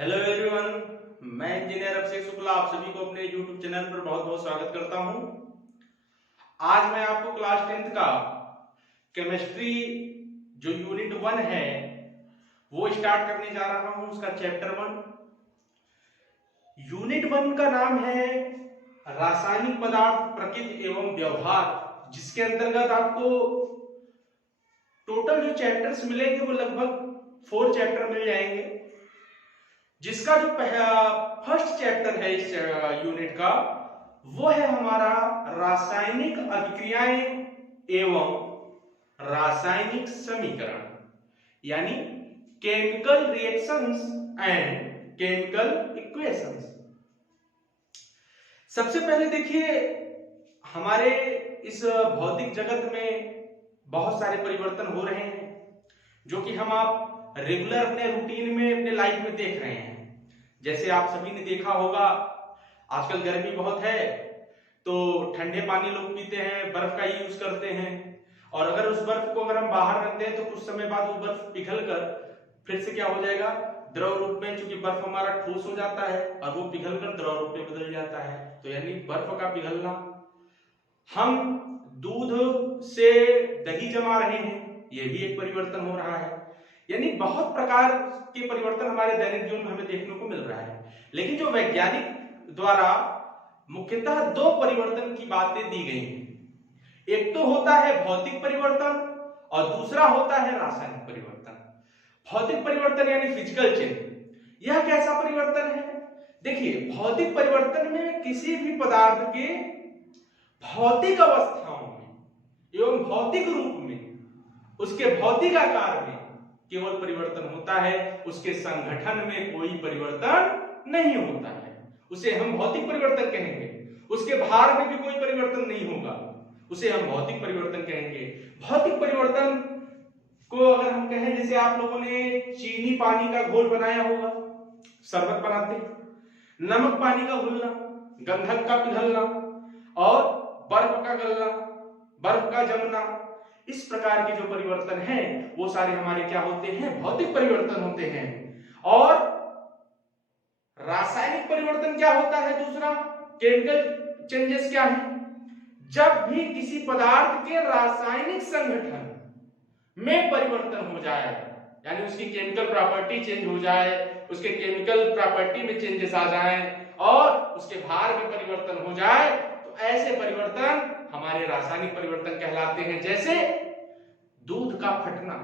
Hello everyone, मैं engineer अभिषेक शुक्ला आप सभी को अपने यूट्यूब चैनल पर बहुत बहुत स्वागत करता हूं। आज मैं आपको क्लास 10th का केमिस्ट्री जो यूनिट 1 है वो स्टार्ट करने जा रहा हूं। उसका चैप्टर 1। यूनिट 1 का नाम है रासायनिक पदार्थ, प्रकृति एवं व्यवहार, जिसके अंतर्गत आपको टोटल जो चैप्टर्स मिलेंगे वो लगभग 4 चैप्टर मिल जाएंगे। जिसका जो फर्स्ट चैप्टर है इस यूनिट का वो है हमारा रासायनिक अभिक्रियाएं एवं रासायनिक समीकरण, यानी chemical reactions and chemical equations. सबसे पहले देखिए, हमारे इस भौतिक जगत में बहुत सारे परिवर्तन हो रहे हैं जो कि हम आप रेगुलर अपने रूटीन में अपने लाइफ में देख रहे हैं। जैसे आप सभी ने देखा होगा, आजकल गर्मी बहुत है तो ठंडे पानी लोग पीते हैं, बर्फ का यूज करते हैं। और अगर उस बर्फ को अगर हम बाहर रख दें तो कुछ समय बाद वो बर्फ पिघल कर फिर से क्या हो जाएगा, द्रव रूप में, क्योंकि बर्फ हमारा ठोस हो जाता है और वो पिघल कर द्रव रूप में बदल जाता है। तो यानी बर्फ का पिघलना। हम दूध से दही जमा रहे हैं, ये भी एक परिवर्तन हो रहा है। यानी बहुत प्रकार के परिवर्तन हमारे दैनिक जीवन में हमें देखने को मिल रहा है। लेकिन जो वैज्ञानिक द्वारा मुख्यतः 2 परिवर्तन की बातें दी गई हैं। एक तो होता है भौतिक परिवर्तन और दूसरा होता है रासायनिक परिवर्तन। भौतिक परिवर्तन यानी फिजिकल चेंज। यह कैसा परिवर्तन है? देखिए, भौतिक परिवर्तन में किसी भी पदार्थ के भौतिक अवस्थाओं में एवं भौतिक रूप में, उसके भौतिक आकार में केवल परिवर्तन होता है, उसके संगठन में कोई परिवर्तन नहीं होता है। उसे हम भौतिक परिवर्तन कहेंगे। उसके भार में भी कोई परिवर्तन नहीं होगा, उसे हम भौतिक परिवर्तन कहेंगे। भौतिक परिवर्तन को अगर हम कहें, जैसे आप लोगों ने चीनी पानी का घोल बनाया होगा, शरबत बनाते, नमक पानी का घुलना, गंधक का पिघलना और बर्फ का गलना, बर्फ का जमना, इस प्रकार के जो परिवर्तन हैं वो सारे हमारे क्या होते हैं, भौतिक परिवर्तन होते हैं। और रासायनिक परिवर्तन क्या होता है दूसरा, केमिकल चेंजेस क्या है? जब भी किसी पदार्थ के रासायनिक संगठन में परिवर्तन हो जाए, यानी उसकी केमिकल प्रॉपर्टी चेंज हो जाए, उसके केमिकल प्रॉपर्टी में चेंजेस आ जाए और उसके भार में परिवर्तन हो जाए, तो ऐसे परिवर्तन हमारे रासायनिक परिवर्तन कहलाते हैं। जैसे दूध का फटना।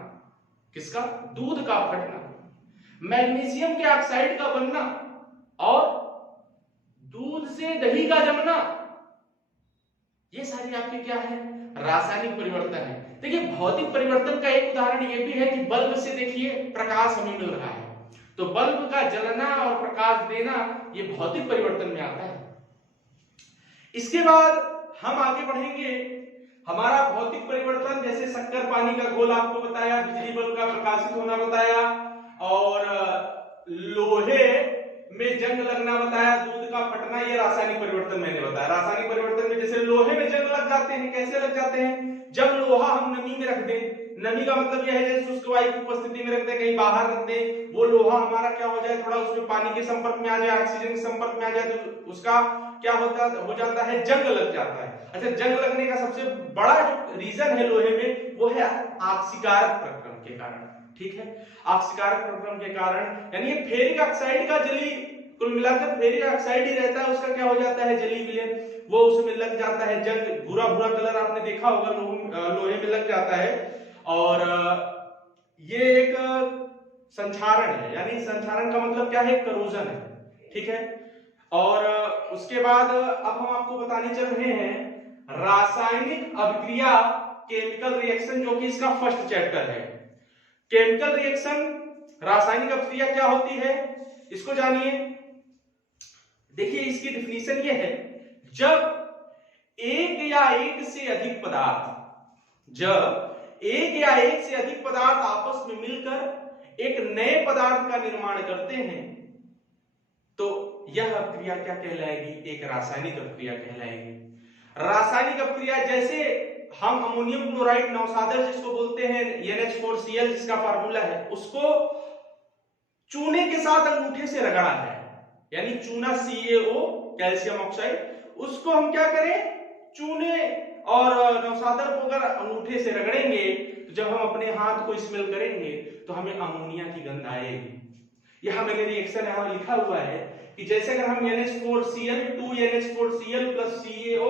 किसका? दूध का फटना। मैग्नीशियम के ऑक्साइड का बनना और दूध से दही का जमना, ये सारी आपके क्या है, रासायनिक परिवर्तन है। देखिए, भौतिक परिवर्तन का एक उदाहरण ये भी है कि बल्ब से देखिए प्रकाश हमें मिल रहा है, तो बल्ब का जलना और प्रकाश देना ये भौतिक परिवर्तन में आता है। इसके बाद हम आगे बढ़ेंगे। हमारा भौतिक परिवर्तन, जैसे शक्कर पानी का घोल आपको बताया, बिजली बल्ब का प्रकाशित होना बताया और लोहे में जंग लगना बताया, दूध का फटना, ये रासायनिक परिवर्तन मैंने बताया। रासायनिक परिवर्तन में जैसे लोहे में जंग लग जाते हैं। कैसे लग जाते हैं? जब लोहा हम नमी में रख दें, नमी का मतलब यह है जैसे शुष्क वायु की उपस्थिति में रख दें, कहीं बाहर रख दें, वो लोहा हमारा क्या हो जाए, थोड़ा उसमें पानी के संपर्क में आ जाए, ऑक्सीजन के संपर्क में आ जाए, तो उसका क्या हो जाता है, जंग लग जाता है। अच्छा, जंग लगने का सबसे बड़ा जो रीजन है लोहे में वो है ऑक्सीकारक प्रक्रम के कारण। ठीक है, ऑक्सीकारक प्रक्रम के कारण, यानी ये फेरिक ऑक्साइड का जली, कुल मिलाकर फेरिक ऑक्साइड ही रहता है, उसका क्या हो जाता है, जली विलयन, वो उसमें लग जाता है जंग। भूरा भूरा कलर आपने देखा होगा, लोहे में लग जाता है। और ये एक संक्षारण है, यानी संक्षारण का मतलब क्या है, करोजन है। ठीक है, और उसके बाद अब हम आपको बताने चल रहे हैं रासायनिक अभिक्रिया, केमिकल रिएक्शन, जो कि इसका फर्स्ट चैप्टर है। केमिकल रिएक्शन, रासायनिक अभिक्रिया क्या होती है, इसको जानिए। देखिए, इसकी डिफिनीशन ये है, जब एक या एक से अधिक पदार्थ आपस में मिलकर एक नए पदार्थ का निर्माण करते हैं, तो यह अभिक्रिया क्या कहलाएगी, एक रासायनिक अभिक्रिया कहलाएगी। रासायनिक अभिक्रिया, जैसे हम अमोनियम क्लोराइड नौसादर जिसको बोलते हैं, NH4Cl जिसका फार्मूला है, उसको चूने के साथ अंगूठे से रगड़ा है, यानी चूना CaO कैल्शियम ऑक्साइड, उसको हम क्या करें, चूने और नौसादर को अगर अंगूठे से रगड़ेंगे तो जब हम अपने हाथ को स्मेल करेंगे तो हमें अमोनिया की गंध आएगी। यहां मैंने रिएक्शन यहां लिखा हुआ है कि जैसे अगर हम NH4Cl 2NH4Cl प्लस CaO,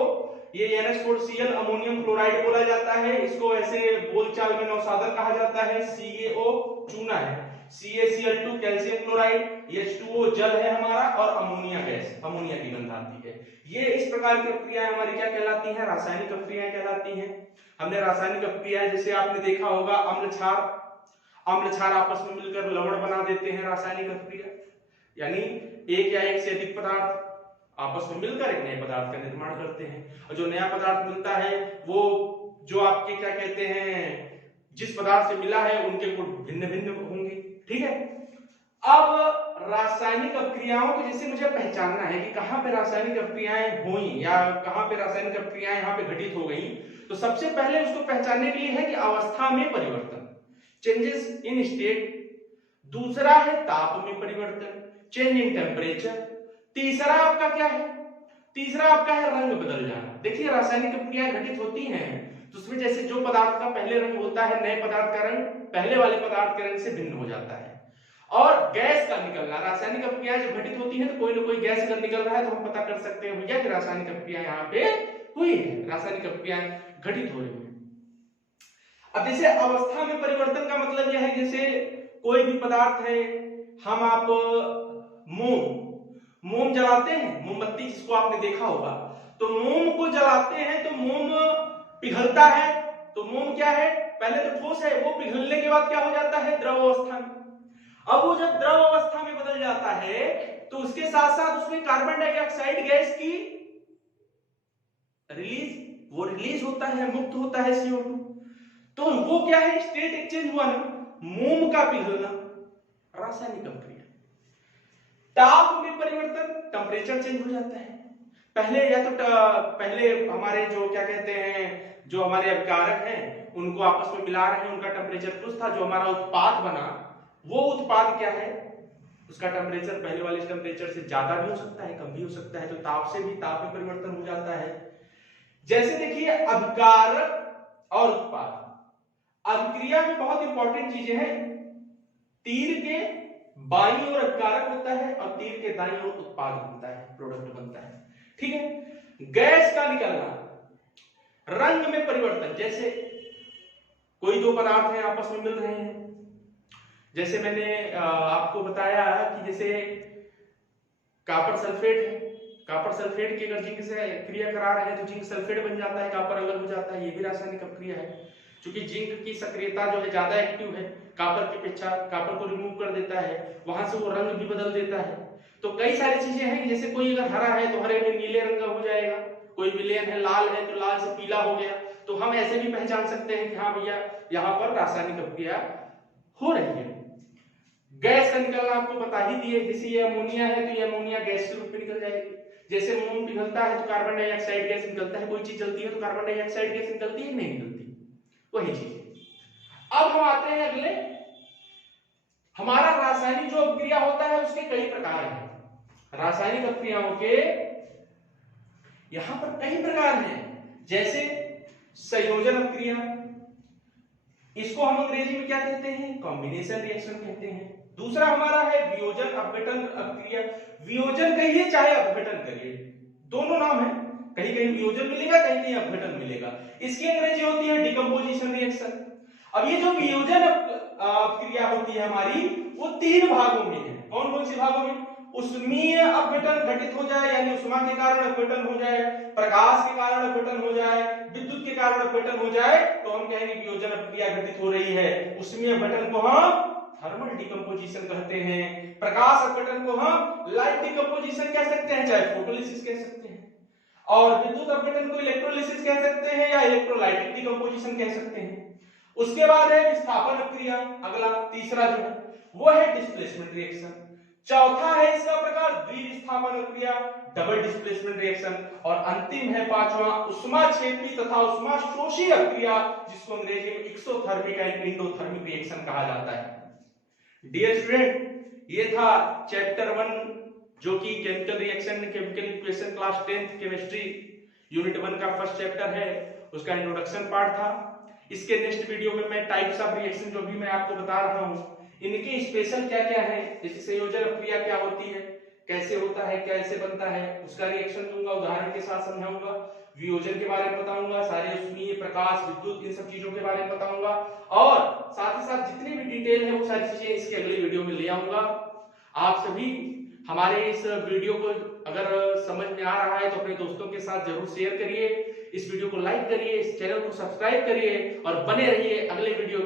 ये NH4Cl अमोनियम क्लोराइड बोला जाता है, इसको ऐसे बोलचाल में नौसादर कहा जाता है, CaO चूना है, CaCl2 कैल्शियम क्लोराइड, H2O जल है हमारा, और अमोनिया गैस, अमोनिया की गंध आती है। ये इस प्रकार की प्रक्रियाएं हमारी क्या कहलाती हैं, रासायनिक प्रक्रियाएं कहलाती हैं। हमने रासायनिक प्रक्रियाएं जैसे आपने देखा होगा अम्ल क्षार आपस में मिलकर लवण बना देते हैं, रासायनिक प्रक्रिया, यानी एक या एक से अधिक पदार्थ आपस में मिलकर एक नए पदार्थ का निर्माण करते हैं, और जो नया पदार्थ मिलता है वो जो आपके क्या कहते हैं, जिस पदार्थ से मिला है उनके गुण भिन्न भिन्न होंगे, ठीक है। अब रासायनिक प्रक्रियाओं को जैसे मुझे पहचानना है कि कहां पे रासायनिक प्रक्रियाएं हुई या कहां पे रासायनिक प्रक्रियाएं यहां पे घटित हो गई, तो सबसे पहले उसको पहचानने के लिए है कि अवस्था में परिवर्तन, चेंजेस इन स्टेट, दूसरा है ताप में परिवर्तन, चेंज इन टेम्परेचर, तीसरा आपका क्या है, तीसरा आपका है रंग बदल जाना। देखिए रासायनिक प्रक्रियाएं घटित होती हैं तो उसमें जैसे जो पदार्थ का पहले रंग होता है, नए पदार्थ का रंग पहले वाले पदार्थ के रंग से भिन्न हो जाता है। और गैस का निकलना, रासायनिक प्रक्रियाएं जब घटित होती हैं तो कोई ना कोई गैस अगर निकल रहा है तो हम पता कर सकते हैं भैया कि रासायनिक प्रक्रिया यहाँ पे हुई है, रासायनिक प्रक्रियाएं घटित हो रही है। अब जैसे अवस्था में परिवर्तन का मतलब यह है जैसे कोई भी पदार्थ है, हम आप मोम जलाते हैं, मोमबत्ती जिसको आपने देखा होगा, तो मोम को जलाते हैं तो मोम पिघलता है, तो मोम क्या है, पहले तो ठोस है, वो पिघलने के बाद क्या हो जाता है, द्रव अवस्था में। अब वो जब द्रव अवस्था में बदल जाता है तो उसके साथ साथ उसमें कार्बन डाइऑक्साइड गैस की रिलीज होता है, मुक्त होता है CO2। तो वो क्या है, स्टेट एक्सचेंज हुआ ना, मोम का पिघलना, रासायनिक प्रक्रिया। ताप में परिवर्तन, टेम्परेचर चेंज हो जाता है। पहले या तो पहले हमारे जो क्या कहते हैं, जो हमारे अभिकारक हैं उनको आपस में मिला रहे हैं, उनका टेम्परेचर कुछ था, जो हमारा उत्पाद बना वो उत्पाद क्या है, उसका टेम्परेचर पहले वाले टेम्परेचर से ज्यादा भी हो सकता है, कम भी हो सकता है, तो ताप से भी ताप में परिवर्तन हो जाता है। जैसे देखिए अभिकारक और उत्पाद, अभिक्रिया में बहुत इंपॉर्टेंट चीजें हैं, तीर के बाईं ओर अभिकारक होता है और तीर के दाईं ओर उत्पाद होता है, प्रोडक्ट बनता है, ठीक है। गैस का निकलना, रंग में परिवर्तन, जैसे कोई दो पदार्थ हैं आपस में मिल रहे हैं, जैसे मैंने आपको बताया कि जैसे कॉपर सल्फेट है, कॉपर सल्फेट की अगर जिंक से क्रिया करा रहे हैं तो जिंक सल्फेट बन जाता है, कॉपर अलग हो जाता है, ये भी रासायनिक प्रक्रिया है। क्योंकि जिंक की सक्रियता जो है ज्यादा एक्टिव है कॉपर की अपेक्षा, कॉपर को रिमूव कर देता है, वहां से वो रंग भी बदल देता है। तो कई सारी चीजें हैं, जैसे कोई अगर हरा है तो हरे में नीले रंग का हो जाएगा, कोई विलेन है लाल है तो लाल से पीला हो गया, तो हम ऐसे भी पहचान सकते हैं कि हाँ भैया यहाँ पर रासायनिक प्रक्रिया हो रही है। गैस का निकलना आपको बता ही दिए, जैसे ये अमोनिया है तो ये अमोनिया गैस के रूप में निकल जाएगी। जैसे मोम पिघलता है तो कार्बन डाइऑक्साइड गैस निकलता है, कोई चीज जलती है तो कार्बन डाइऑक्साइड गैस निकलती है, नहीं निकलती, वही चीज। अब हम आते हैं अगले, हमारा रासायनिक जो अभिक्रिया होता है उसके कई प्रकार हैं। रासायनिक अभिक्रियाओं के यहां पर कई प्रकार हैं, जैसे संयोजन अभिक्रिया, इसको हम अंग्रेजी में क्या कहते हैं, कॉम्बिनेशन रिएक्शन कहते हैं। दूसरा हमारा है वियोजन अपघटन अभिक्रिया, वियोजन कहिए चाहे अपघटन करिए, दोनों नाम है, कहीं कहीं वियोजन मिलेगा, कहीं कहीं अपघटन मिलेगा। इसकी अंग्रेजी होती है डिकम्पोजिशन रिएक्शन। अब ये जो वियोजन अभिक्रिया होती है हमारी, वो तीन भागों में है। कौन कौन से भागों में, उष्मीय अपघटन घटित हो जाए यानी उष्मा के कारण अपघटन हो जाए, प्रकाश के कारण अपघटन हो जाए, विद्युत के कारण अपघटन हो जाए, तो हम कहेंगे वियोजन अभिक्रिया घटित हो रही है। उष्मीय अपघटन को हम थर्मल डिकम्पोजिशन कहते हैं, प्रकाश अपघटन को हम लाइट डिकम्पोजिशन कह सकते हैं, चाहे फोटोलिसिस कह सकते हैं, और विद्युत अपघटन को इलेक्ट्रोलिसिस कह सकते हैं या इलेक्ट्रोलाइटिक डिकम्पोजिशन कह सकते हैं। उसके बाद है विस्थापन अभिक्रिया, अगला तीसरा जो है वो है डिस्प्लेसमेंट रिएक्शन। चौथा है इसका प्रकार द्विविस्थापन अभिक्रिया, डबल डिस्प्लेसमेंट रिएक्शन, और अंतिम है पांचवा उष्माक्षेपी तथा उष्माशोषी अभिक्रिया, जिसको अंग्रेजी में एक्सोथर्मिक एंड एंडोथर्मिक रिएक्शन कहा जाता है। डियर स्टूडेंट, ये था चैप्टर 1 जो कि chemical reaction chemical equation class 10th chemistry unit 1 का फर्स्ट चैप्टर है, उसका इंट्रोडक्शन पार्ट था। इसके नेक्स्ट वीडियो में मैं टाइप्स ऑफ रिएक्शन जो भी मैं आपको बता रहा हूँ, इनके स्पेशल क्या क्या है, जैसे संयोजन क्रिया क्या होती है, कैसे होता है, कैसे बनता है, उसका रिएक्शन दूंगा, उदाहरण के साथ समझाऊंगा, वियोजन के बारे में बताऊंगा, सारे उसमें प्रकाश विद्युत इन सब चीजों के बारे में बताऊंगा, और साथ ही साथ जितनी भी डिटेल है वो सारी चीजें इसके अगले वीडियो में ले आऊंगा। आप सभी हमारे इस वीडियो को अगर समझ में आ रहा है तो अपने दोस्तों के साथ जरूर शेयर करिए, इस वीडियो को लाइक करिए, इस चैनल को सब्सक्राइब करिए और बने रहिए। अगले वीडियो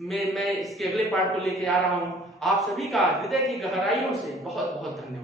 में मैं इसके अगले पार्ट को लेके आ रहा हूं। आप सभी का हृदय की गहराइयों से बहुत बहुत धन्यवाद।